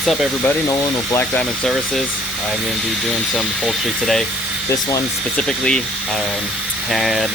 What's up, everybody? Nolan with Black Diamond Services. I'm going to be doing some upholstery today. This one specifically had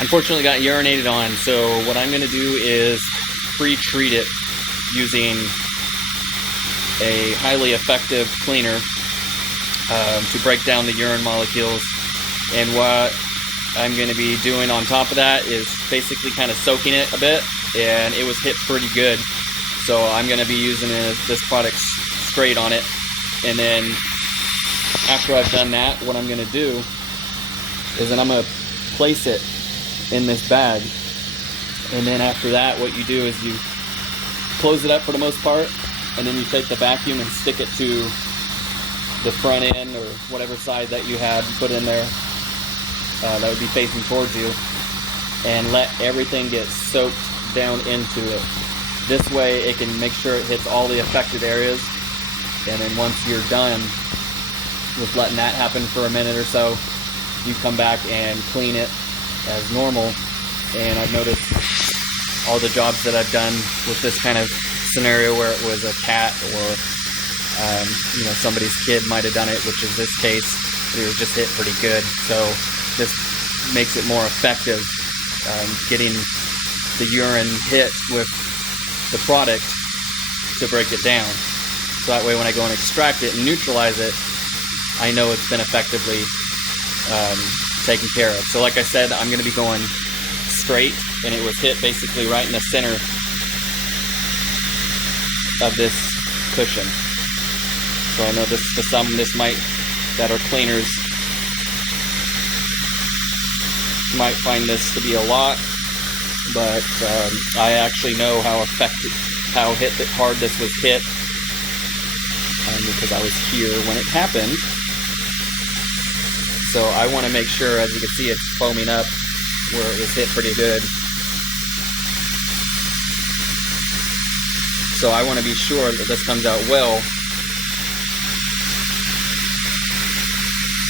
unfortunately got urinated on, so what I'm going to do is pre-treat it using a highly effective cleaner to break down the urine molecules. And what I'm going to be doing on top of that is basically kind of soaking it a bit, and it was hit pretty good. So I'm going to be using this product straight on it, and then after I've done that, what I'm going to do is then I'm going to place it in this bag, and then after that what you do is you close it up for the most part, and then you take the vacuum and stick it to the front end or whatever side that you had put in there that would be facing towards you, and let everything get soaked down into it. This way it can make sure it hits all the affected areas, and then once you're done with letting that happen for a minute or so, you come back and clean it as normal. And I've noticed all the jobs that I've done with this kind of scenario where it was a cat or somebody's kid might have done it, which is this case, it was just hit pretty good. So this makes it more effective getting the urine hit with the product to break it down. So that way when I go and extract it and neutralize it, I know it's been effectively taken care of. So like I said, I'm going to be going straight, and it was hit basically right in the center of this cushion. So I know this, to some, this might, that are cleaners, might find this to be a lot, but I actually know how hard this was hit, because I was here when it happened. So I want to make sure, as you can see, it's foaming up where it was hit pretty good. So I want to be sure that this comes out well.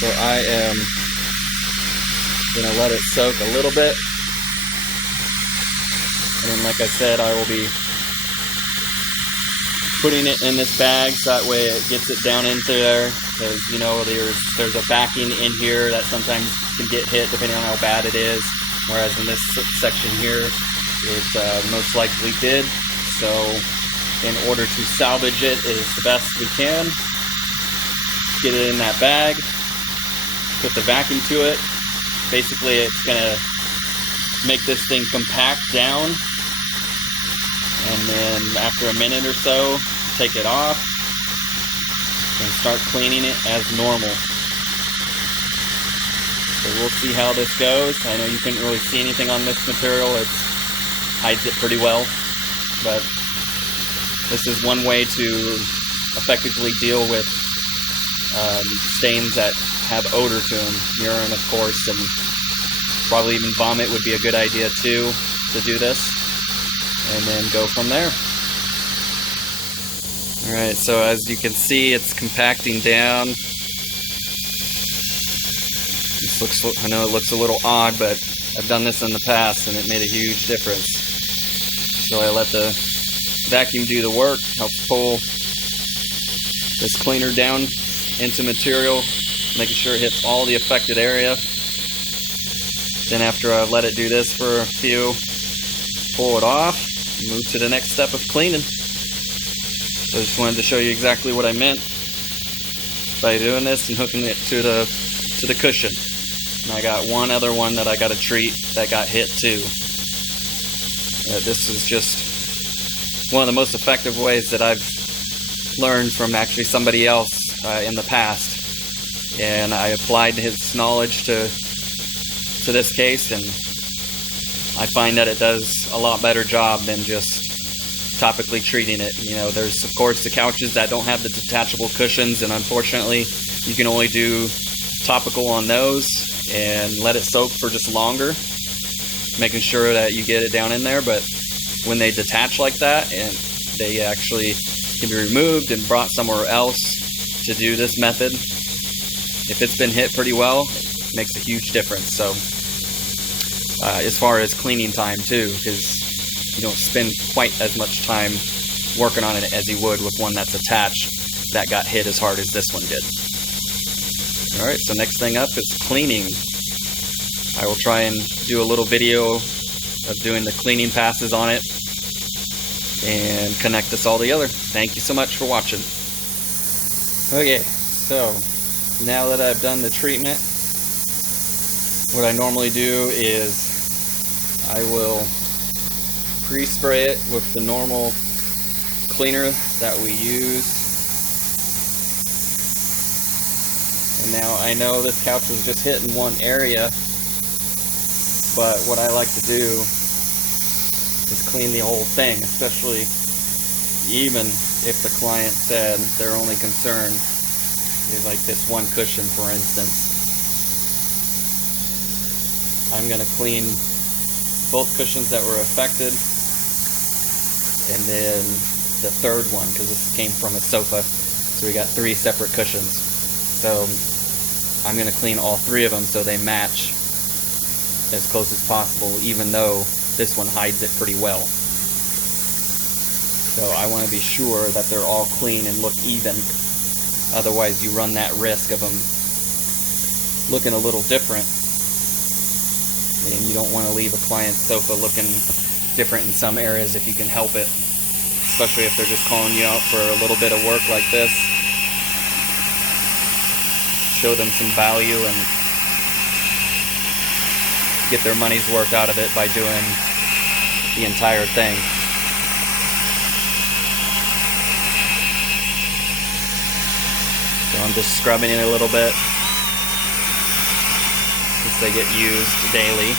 So I am going to let it soak a little bit. And then, like I said, I will be putting it in this bag so that way it gets it down into there, because there's a backing in here that sometimes can get hit depending on how bad it is, whereas in this section here it most likely did. So in order to salvage it as the best we can, get it in that bag, put the vacuum to it. Basically it's going to make this thing compact down, and then after a minute or so, take it off and start cleaning it as normal. So we'll see how this goes. I know you couldn't really see anything on this material. It hides it pretty well, but this is one way to effectively deal with stains that have odor to them. Urine, of course, and probably even vomit would be a good idea too, to do this, and then go from there. Alright, so as you can see, it's compacting down. This looks, I know it looks a little odd, but I've done this in the past and it made a huge difference. So I let the vacuum do the work, helps pull this cleaner down into material, making sure it hits all the affected area. Then after I let it do this for a few, pull it off, and move to the next step of cleaning. So I just wanted to show you exactly what I meant by doing this and hooking it to the cushion. And I got one other one that I got to treat that got hit too. This is just one of the most effective ways that I've learned from actually somebody else in the past, and I applied his knowledge to this case, and I find that it does a lot better job than just topically treating it. There's of course the couches that don't have the detachable cushions, and unfortunately you can only do topical on those and let it soak for just longer, making sure that you get it down in there. But when they detach like that, and they actually can be removed and brought somewhere else to do this method, if it's been hit pretty well, it makes a huge difference. So as far as cleaning time too, because you don't spend quite as much time working on it as he would with one that's attached that got hit as hard as this one did. Alright, so next thing up is cleaning. I will try and do a little video of doing the cleaning passes on it and connect this all together. Thank you so much for watching. Okay, so now that I've done the treatment, what I normally do is I will pre-spray it with the normal cleaner that we use. And now I know this couch was just hit in one area, but what I like to do is clean the whole thing, especially even if the client said their only concern is like this one cushion, for instance. I'm going to clean both cushions that were affected, and then the third one, because this came from a sofa, so we got 3 separate cushions. So I'm going to clean all 3 of them so they match as close as possible, even though this one hides it pretty well. So I want to be sure that they're all clean and look even. Otherwise you run that risk of them looking a little different, and you don't want to leave a client's sofa looking different in some areas if you can help it, especially if they're just calling you out for a little bit of work like this. Show them some value and get their money's worth out of it by doing the entire thing. So I'm just scrubbing it a little bit since they get used daily,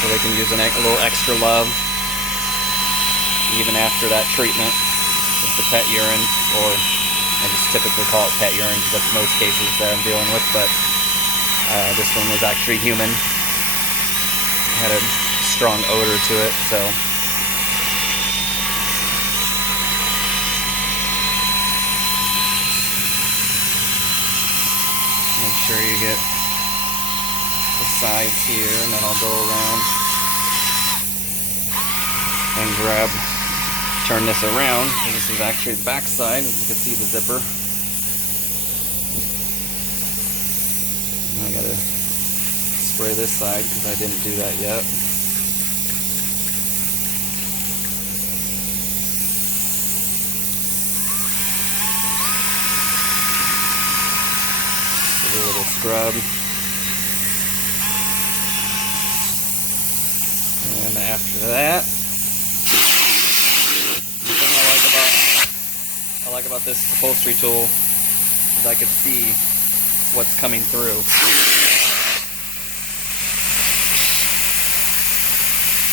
so they can use a little extra love even after that treatment with the pet urine, or I just typically call it pet urine because that's most cases that I'm dealing with, but this one was actually human. It had a strong odor to it, so make sure you get the sides here, and then I'll go around and turn this around. And this is actually the back side, as you can see the zipper. And I gotta spray this side because I didn't do that yet. Give it a little scrub. And after that, the thing I like about this upholstery tool is I could see what's coming through.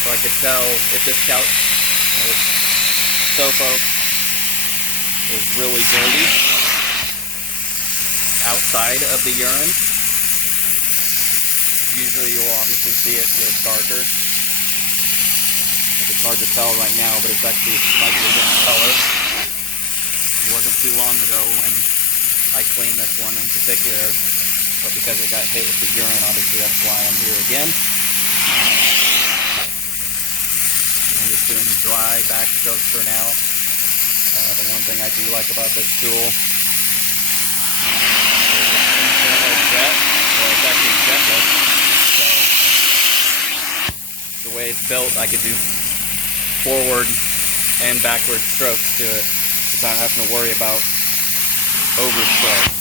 So I could tell if this couch or this sofa is really dirty outside of the urine. Usually you'll obviously see it get darker. It's hard to tell right now, but it's actually a slightly different color. It wasn't too long ago when I cleaned this one in particular, but because it got hit with the urine, obviously that's why I'm here again. And I'm just doing dry back strokes for now. The one thing I do like about this tool is it's internal jet, or it's actually jetless. So the way it's built, I could do forward and backward strokes to it without having to worry about overspray.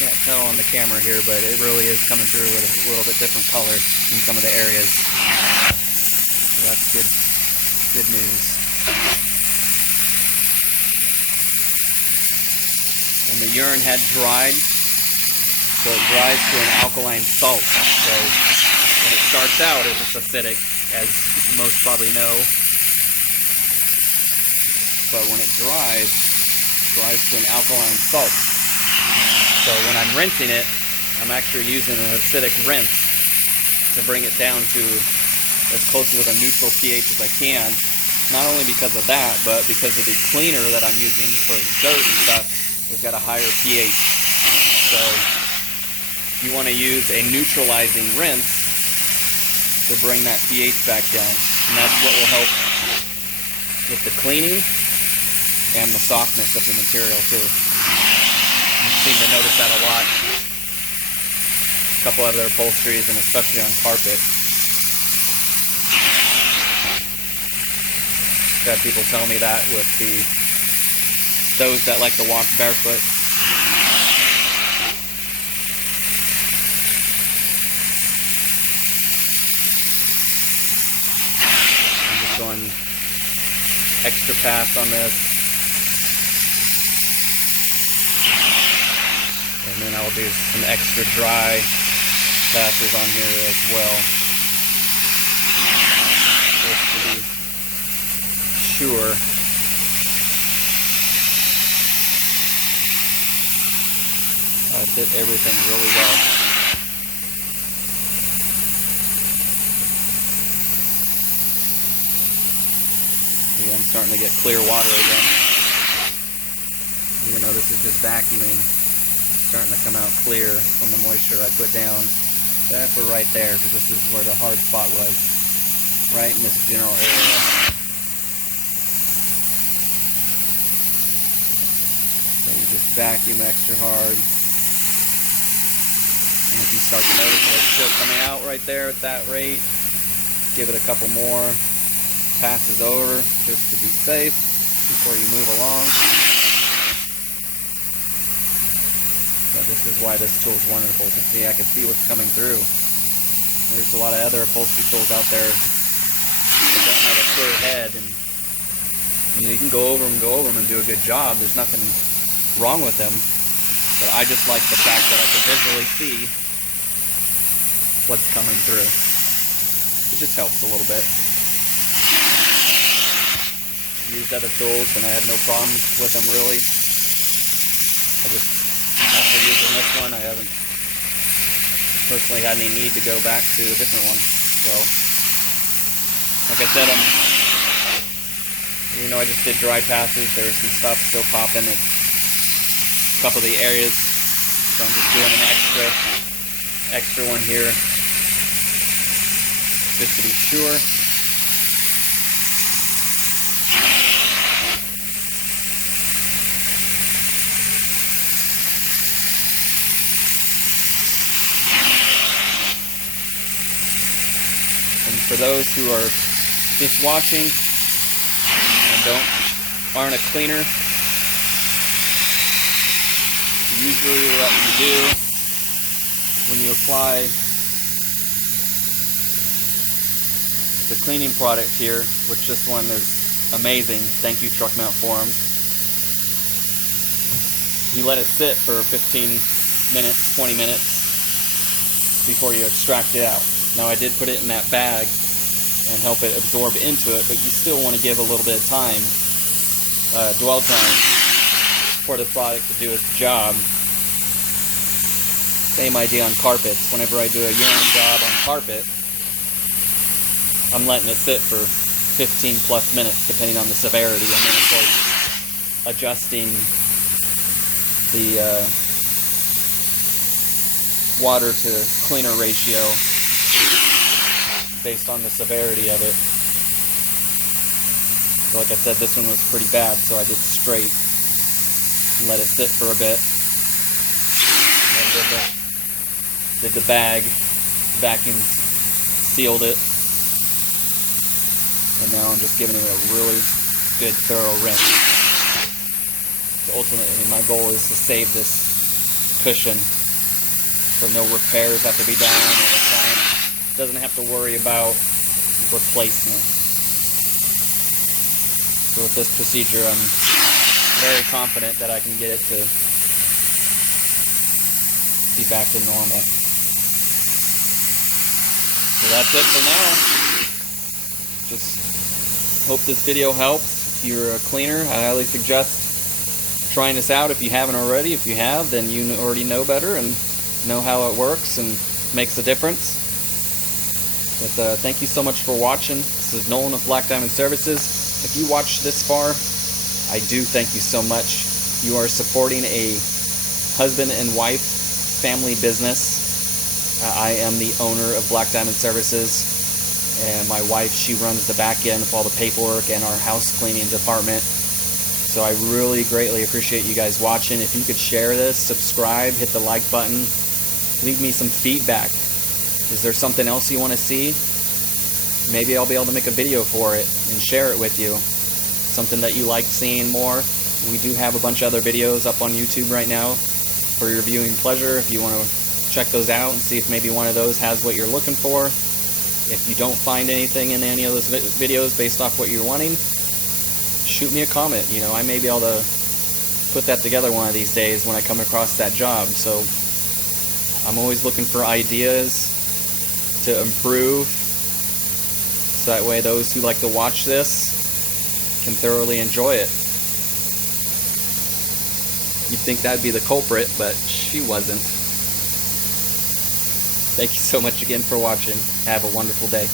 Can't tell on the camera here, but it really is coming through with a little bit different color in some of the areas. So that's good news. And the urine had dried, so it dries to an alkaline salt. So when it starts out, it's acidic, as most probably know. But when it dries to an alkaline salt. So when I'm rinsing it, I'm actually using an acidic rinse to bring it down to as close to with a neutral pH as I can. Not only because of that, but because of the cleaner that I'm using for dirt and stuff, it's got a higher pH. So you want to use a neutralizing rinse to bring that pH back down. And that's what will help with the cleaning and the softness of the material too. You seem to notice that a lot. A couple other upholsteries, and especially on carpet. I've had people tell me that with those that like to walk barefoot. I'm just going extra pass on this. And then I'll do some extra dry passes on here as well. Just to be sure. I did everything really well. Yeah, I'm starting to get clear water again. Even though this is just vacuuming, starting to come out clear from the moisture I put down. That's for right there, because this is where the hard spot was, right in this general area. So you just vacuum extra hard. And if you start to notice that it's still coming out right there at that rate, give it a couple more passes over just to be safe before you move along. But this is why this tool is wonderful. To see, I can see what's coming through. There's a lot of other upholstery tools out there that don't have a clear head, and you can go over them and do a good job. There's nothing wrong with them, but I just like the fact that I can visually see what's coming through. It just helps a little bit. Used other tools and I had no problems with them really. I just, after using this one, I haven't personally had any need to go back to a different one. So, like I said, I just did dry passes. There's some stuff still popping at a couple of the areas, so I'm just doing an extra one here, just to be sure. And for those who are just watching and aren't a cleaner, usually what you do when you apply the cleaning product here, which this one is amazing, thank you Truck Mount Forums, you let it sit for 15 minutes, 20 minutes before you extract it out. Now I did put it in that bag and help it absorb into it, but you still want to give a little bit of time, dwell time, for the product to do its job. Same idea on carpets. Whenever I do a urine job on carpet, I'm letting it sit for 15 plus minutes depending on the severity, and then of course adjusting the water to cleaner ratio based on the severity of it. So like I said, this one was pretty bad, so I did straight and let it sit for a bit. And did the bag, vacuum sealed it, and now I'm just giving it a really good thorough rinse. So ultimately my goal is to save this cushion so no repairs have to be done, and the client doesn't have to worry about replacement. So with this procedure, I'm very confident that I can get it to be back to normal. So that's it for now. Just hope this video helps. If you're a cleaner, I highly suggest trying this out if you haven't already. If you have, then you already know better and know how it works and makes a difference. But thank you so much for watching. This is Nolan of Black Diamond Services. If you watched this far, I do thank you so much. You are supporting a husband and wife family business. I am the owner of Black Diamond Services. and my wife, she runs the back end of all the paperwork and our house cleaning department. So I really greatly appreciate you guys watching. If you could share this, subscribe, hit the like button, leave me some feedback. Is there something else you want to see? Maybe I'll be able to make a video for it and share it with you. Something that you like seeing more. We do have a bunch of other videos up on YouTube right now for your viewing pleasure. If you want to check those out and see if maybe one of those has what you're looking for. If you don't find anything in any of those videos based off what you're wanting, shoot me a comment. You know, I may be able to put that together one of these days when I come across that job. So I'm always looking for ideas to improve, so that way those who like to watch this can thoroughly enjoy it. You'd think that'd be the culprit, but she wasn't. Thank you so much again for watching. Have a wonderful day.